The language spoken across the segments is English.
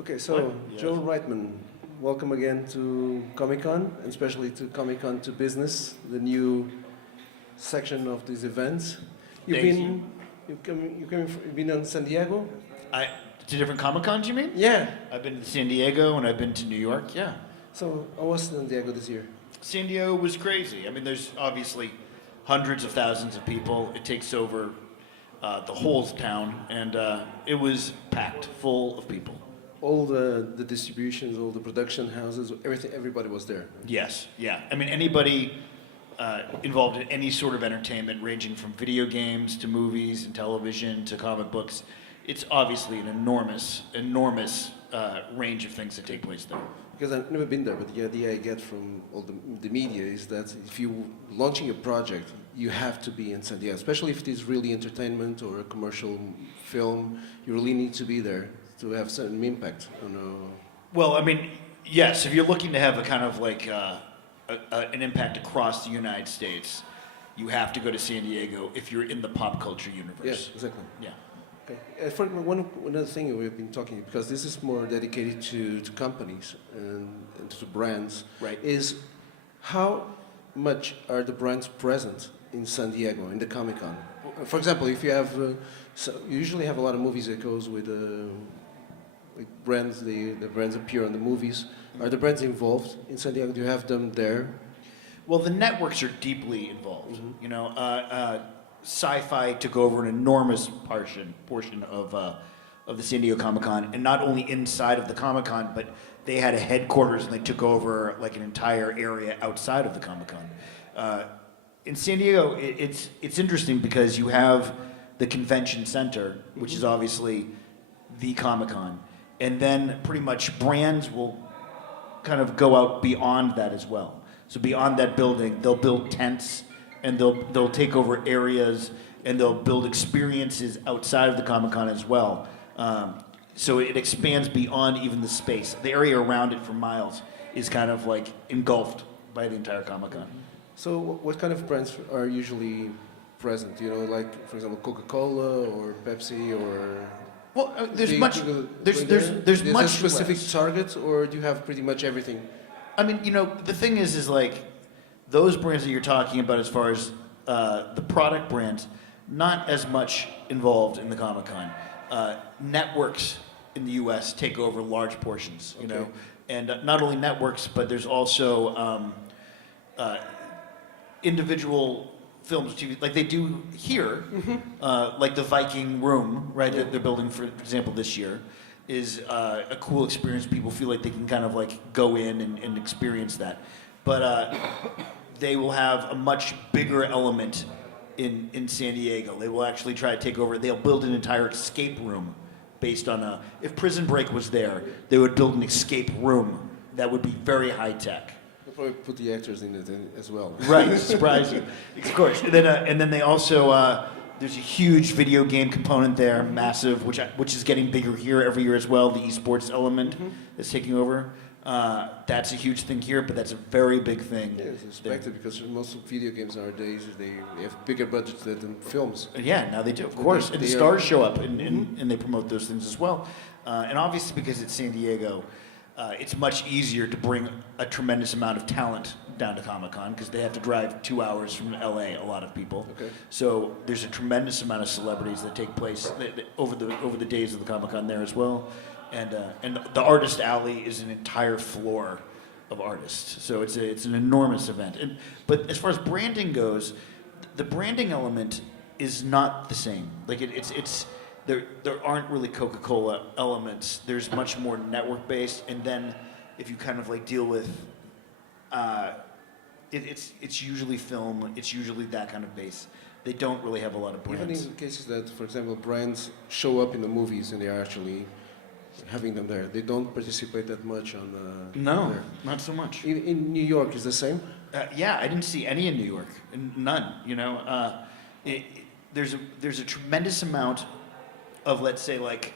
Okay, so Yes. Joe Reitman, welcome again to Comic Con, and especially to Comic Con to Business, the new section of these events. You've Thank been, you've been on San Diego? To different Comic Cons, you mean? Yeah. I've been to San Diego and I've been to New York. Yeah. So I was San Diego this year. San Diego was crazy. I mean, there's obviously hundreds of thousands of people. It takes over the whole town, and it was packed full of people. All the distributions, all the production houses, everything, everybody was there. Yes, yeah. I mean, anybody involved in any sort of entertainment, ranging from video games to movies and television to comic books, it's obviously an enormous range of things that take place there. Because I've never been there, but the idea I get from all the media is that if you're launching a project, you have to be in San Diego, especially if it is really entertainment or a commercial film. You really need to be there to have certain impact. Well, I mean, yes, if you're looking to have a kind of like an impact across the United States, you have to go to San Diego if you're in the pop culture universe. Yes, exactly. Yeah. Okay. For one other thing we've been talking, because this is more dedicated to companies and to brands, Right. is how much are the brands present in San Diego, in the Comic Con? For example, if you have, you usually have a lot of movies that goes with brands, the brands appear on the movies. Are the brands involved in San Diego? Do you have them there? Well, the networks are deeply involved. Mm-hmm. You know, Sci-Fi took over an enormous portion of the San Diego Comic Con, and not only inside of the Comic Con, but they had a headquarters and they took over like an entire area outside of the Comic Con. In San Diego, it's interesting because you have the convention center, which is obviously the Comic Con, and then pretty much brands will kind of go out beyond that as well. So beyond that building, they'll build tents and they'll take over areas and they'll build experiences outside of the Comic Con as well. So it expands beyond even the space. The area around it for miles is kind of like engulfed by the entire Comic Con. So what kind of brands are usually present? You know, like, for example, Coca-Cola or Pepsi or... Well, there's There's much a specific less. target, or do you have pretty much everything? I mean, you know, the thing is like those brands that you're talking about as far as the product brands, not as much involved in the Comic Con. Networks in the U.S. take over large portions, you know, and not only networks, but there's also individual films, TV, like they do here, like the Viking Room, right? That they're building, for example, this year, is a cool experience. People feel like they can kind of like go in and experience that, but they will have a much bigger element in San Diego. They will actually try to take over. They'll build an entire escape room based on if Prison Break was there, they would build an escape room that would be very high tech. They'll probably put the actors in it as well. Right, surprise you, of course. And then they also there's a huge video game component there, massive, which is getting bigger here every year as well. The esports element is taking over. That's a huge thing here, but that's a very big thing. Yeah, it's expected because most video games nowadays they have bigger budgets than films. Yeah, now they do, of course. And the stars show up and they promote those things as well. And obviously because it's San Diego, it's much easier to bring a tremendous amount of talent down to Comic-Con because they have to drive 2 hours from LA, a lot of people. Okay. So there's a tremendous amount of celebrities that take place over the days of the Comic-Con there as well. And the Artist Alley is an entire floor of artists. So it's an enormous event. But as far as branding goes, the branding element is not the same. Like there aren't really Coca-Cola elements. There's much more network-based, and then if you kind of like deal with, it's usually film. It's usually that kind of base. They don't really have a lot of brands. Even in cases that, for example, brands show up in the movies and they are actually having them there, they don't participate that much on. No, there. not so much. In New York, is the same. Yeah, I didn't see any in New York. None. You know, there's a tremendous amount of, let's say, like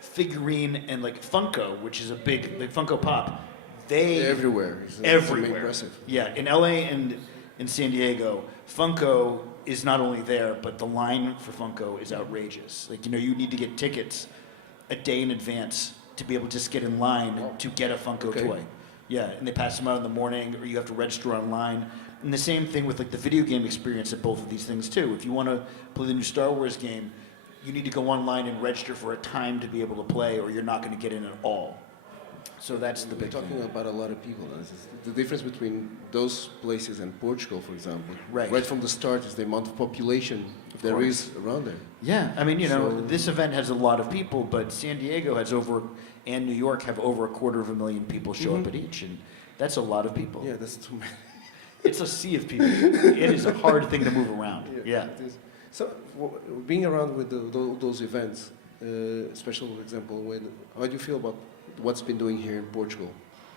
figurine and like Funko, which is a big Funko Pop. They're everywhere. Everywhere. Impressive. Yeah, in LA and in San Diego, Funko is not only there, but the line for Funko is outrageous. Like, you know, you need to get tickets a day in advance to be able to just get in line to get a Funko Okay. toy. Yeah, and they pass them out in the morning, or you have to register online. And the same thing with like the video game experience at both of these things too. If you want to play the new Star Wars game, you need to go online and register for a time to be able to play, or you're not going to get in at all. So that's the We're big talking thing. about a lot of people. This is the difference between those places and Portugal, for example. Right. From the start is the amount of population there course. is around there. Yeah, I mean, you know, So- this event has a lot of people, but San Diego has over, and New York have over 250,000 people show up at each, and that's a lot of people. Yeah, that's too many. It's a sea of people. It is a hard thing to move around. Yeah. It is. So, being around with those events, special example, how do you feel about what's been doing here in Portugal?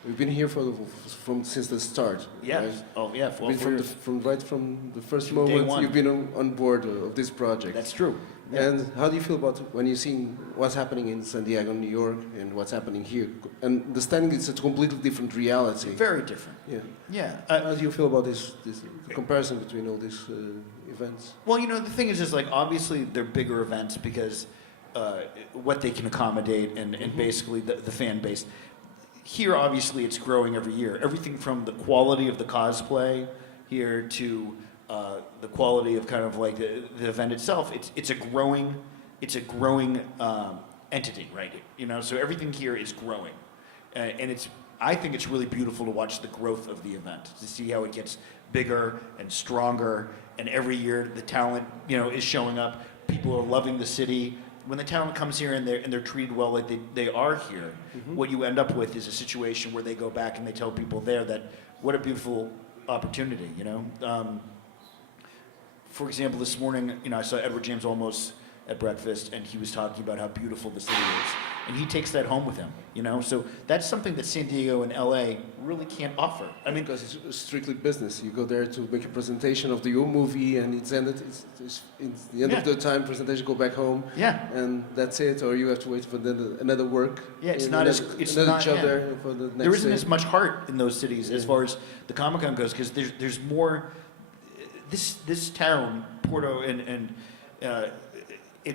We've been here from since the start. Yeah. Right? Oh, yeah. Been right from the first From day moment one. you've been on board of this project. That's true. Yeah. And how do you feel about when you're seeing what's happening in San Diego, New York, and what's happening here? And understanding it's a completely different reality. Very different. Yeah. Yeah. How do you feel about this comparison between all these events? Well, you know, the thing is like, obviously they're bigger events because what they can accommodate and basically the fan base. Here, obviously, it's growing every year. Everything from the quality of the cosplay here to the quality of kind of like the event itself. It's a growing entity, right? You know, so everything here is growing, and I think it's really beautiful to watch the growth of the event, to see how it gets bigger and stronger, and every year the talent, you know, is showing up. People are loving the city. When the talent comes here and they're treated well like they are here, what you end up with is a situation where they go back and they tell people there that what a beautiful opportunity, you know. For example, this morning, you know, I saw Edward James Olmos at breakfast, and he was talking about how beautiful the city is, and he takes that home with him, you know. So that's something that San Diego and LA really can't offer. I mean, Because it's strictly business. You go there to make a presentation of your movie, and it's ended. It's the end of the time. Presentation, go back home. yeah. And that's it. Or you have to wait for another work. Yeah, it's and not another, as it's another not. job Yeah. there for the next There isn't day. as much heart in those cities as far as the Comic Con goes, because there's more. This town, Porto, and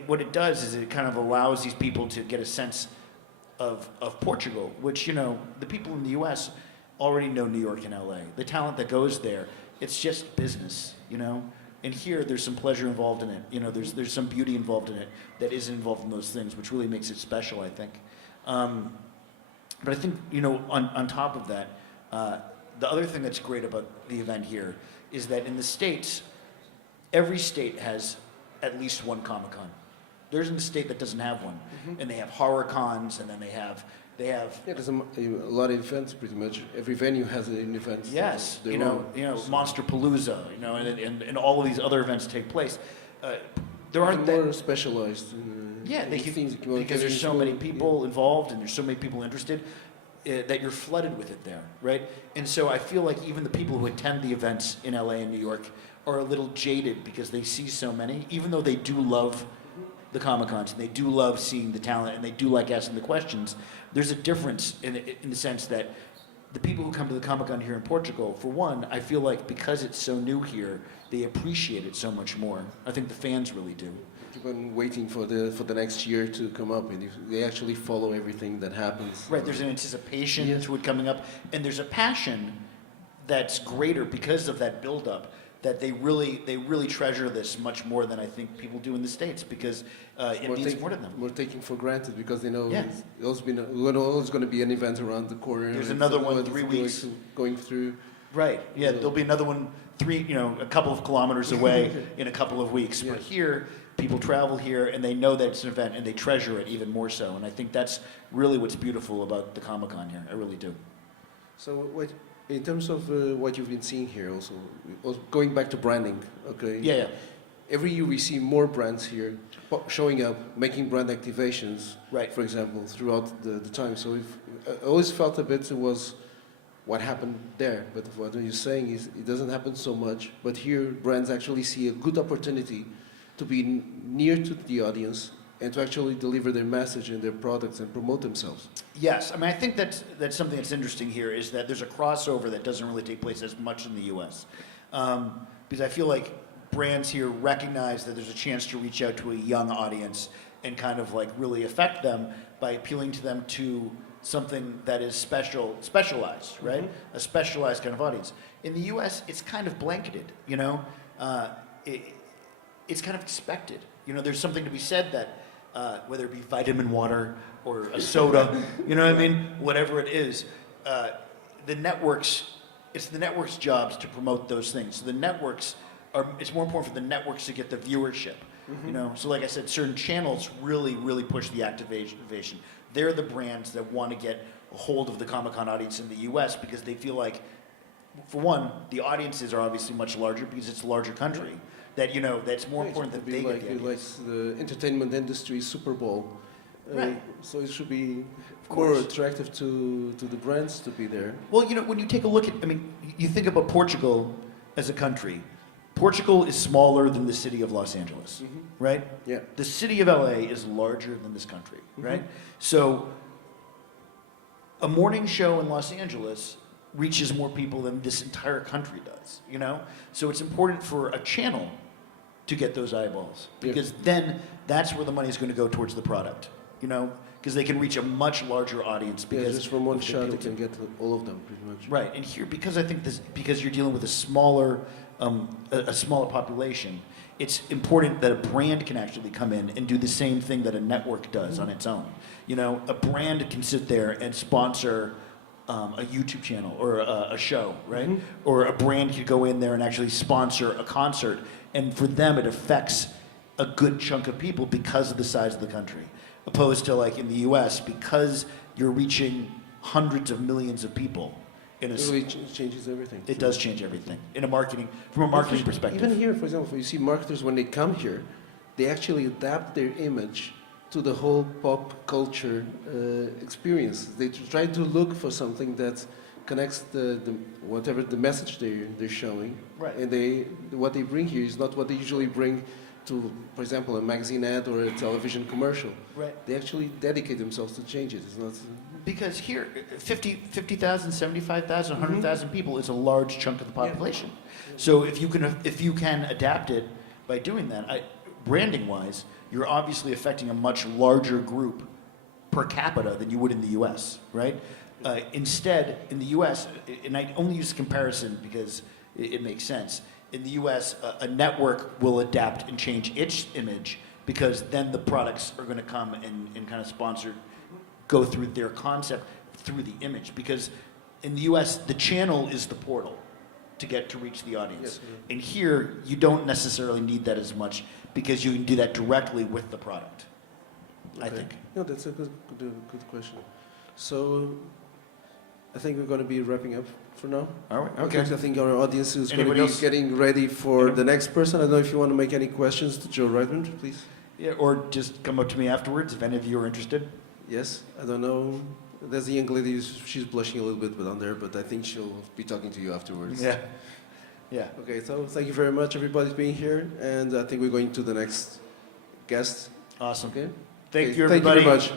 what it does is it kind of allows these people to get a sense of Portugal, which, you know, the people in the U.S. already know New York and L.A. The talent that goes there, it's just business, you know. And here, there's some pleasure involved in it. You know, there's some beauty involved in it that isn't involved in those things, which really makes it special, I think. But I think, you know, on top of that, the other thing that's great about the event here is that in the States, every state has at least one Comic Con. There isn't a state that doesn't have one. And they have horror cons, and then they have Yeah, there's a lot of events. Pretty much every venue has an event. yes, of their you know, own. Monster Palooza, you know, and all of these other events take place. There aren't Even that. more specialized. Yeah, they can, things you want to because get there's so into. many people involved and there's so many people interested that you're flooded with it there, right? And so I feel like even the people who attend the events in LA and New York are a little jaded because they see so many, even though they do love the Comic Cons and they do love seeing the talent and they do like asking the questions. There's a difference in the sense that the people who come to the Comic Con here in Portugal, for one, I feel like because it's so new here, they appreciate it so much more. I think the fans really do. Keep on waiting for the next year to come up, and if they actually follow everything that happens. Right, there's an anticipation Yeah. to it coming up, and there's a passion that's greater because of that build-up, that they really treasure this much more than I think people do in the States, because it means more to them. More taking for granted because they know Yeah. it's always going to be an event around the corner. There's and another one what 3 is weeks. going through. Right, yeah, there'll be another one a couple of kilometers away in a couple of weeks. Yeah. But here, people travel here and they know that it's an event and they treasure it even more so. And I think that's really what's beautiful about the Comic Con here. I really do. So in terms of what you've been seeing here also going back to branding, okay? Yeah. Every year we see more brands here showing up, making brand activations, Right. for example, throughout the time. So I always felt a bit it was what happened there, but what you're saying is it doesn't happen so much, but here brands actually see a good opportunity to be near to the audience and to actually deliver their message and their products and promote themselves. Yes, I mean, I think that's something that's interesting here is that there's a crossover that doesn't really take place as much in the U.S. Because I feel like brands here recognize that there's a chance to reach out to a young audience and kind of like really affect them by appealing to them to something that is specialized, right? A specialized kind of audience. In the U.S., it's kind of blanketed, you know? It's kind of expected. You know, there's something to be said that whether it be vitamin water or a soda, you know what I mean? Whatever it is, it's the network's jobs to promote those things. So the networks it's more important for the networks to get the viewership, you know? So like I said, certain channels really push the activation. They're the brands that want to get a hold of the Comic-Con audience in the US because they feel like, for one, the audiences are obviously much larger because it's a larger country. That, you know, that's more important that they get the audience. Like the entertainment industry Super Bowl. Right. So it should be more attractive to the brands to be there. Well, you know, when you take a look at, I mean, you think about Portugal as a country. Portugal is smaller than the city of Los Angeles, right? Yeah. The city of LA is larger than this country, right? So a morning show in Los Angeles reaches more people than this entire country does, you know? So it's important for a channel to get those eyeballs because then that's where the money is going to go towards the product, you know? Because they can reach a much larger audience. Because just from one shot, they can get all of them pretty much. Right, and here because I think because you're dealing with a smaller population, it's important that a brand can actually come in and do the same thing that a network does on its own. You know, a brand can sit there and sponsor a YouTube channel or a show, right? Or a brand could go in there and actually sponsor a concert, and for them it affects a good chunk of people because of the size of the country. Opposed to like in the US, because you're reaching hundreds of millions of people. It really changes everything. It does change everything from a marketing perspective. Even here, for example, you see marketers when they come here, they actually adapt their image to the whole pop culture experience. They try to look for something that connects whatever the message they're showing. Right. And what they bring here is not what they usually bring to, for example, a magazine ad or a television commercial. Right. They actually dedicate themselves to change it. It's not. Because here, 50,000, 75,000, 100,000 people is a large chunk of the population. So if you can adapt it by doing that, branding-wise, you're obviously affecting a much larger group per capita than you would in the U.S., right? Instead, in the U.S., and I only use comparison because it makes sense, in the U.S., a network will adapt and change its image because then the products are going to come and kind of go through their concept through the image. Because in the U.S., the channel is the portal to reach the audience. Yes, and here, you don't necessarily need that as much because you can do that directly with the product, I think. No, that's a good question. So I think we're going to be wrapping up for now. All right, okay. I think our audience is going to be else? getting ready for the next person. I don't know if you want to make any questions to Joe Reitman, please. Yeah, or just come up to me afterwards if any of you are interested. Yes, I don't know. There's a young lady, she's blushing a little bit on there, but I think she'll be talking to you afterwards. Yeah. Yeah. Okay, so thank you very much, everybody, being here, and I think we're going to the next guest. Awesome. Okay. Thank you, Thank you everybody. very much.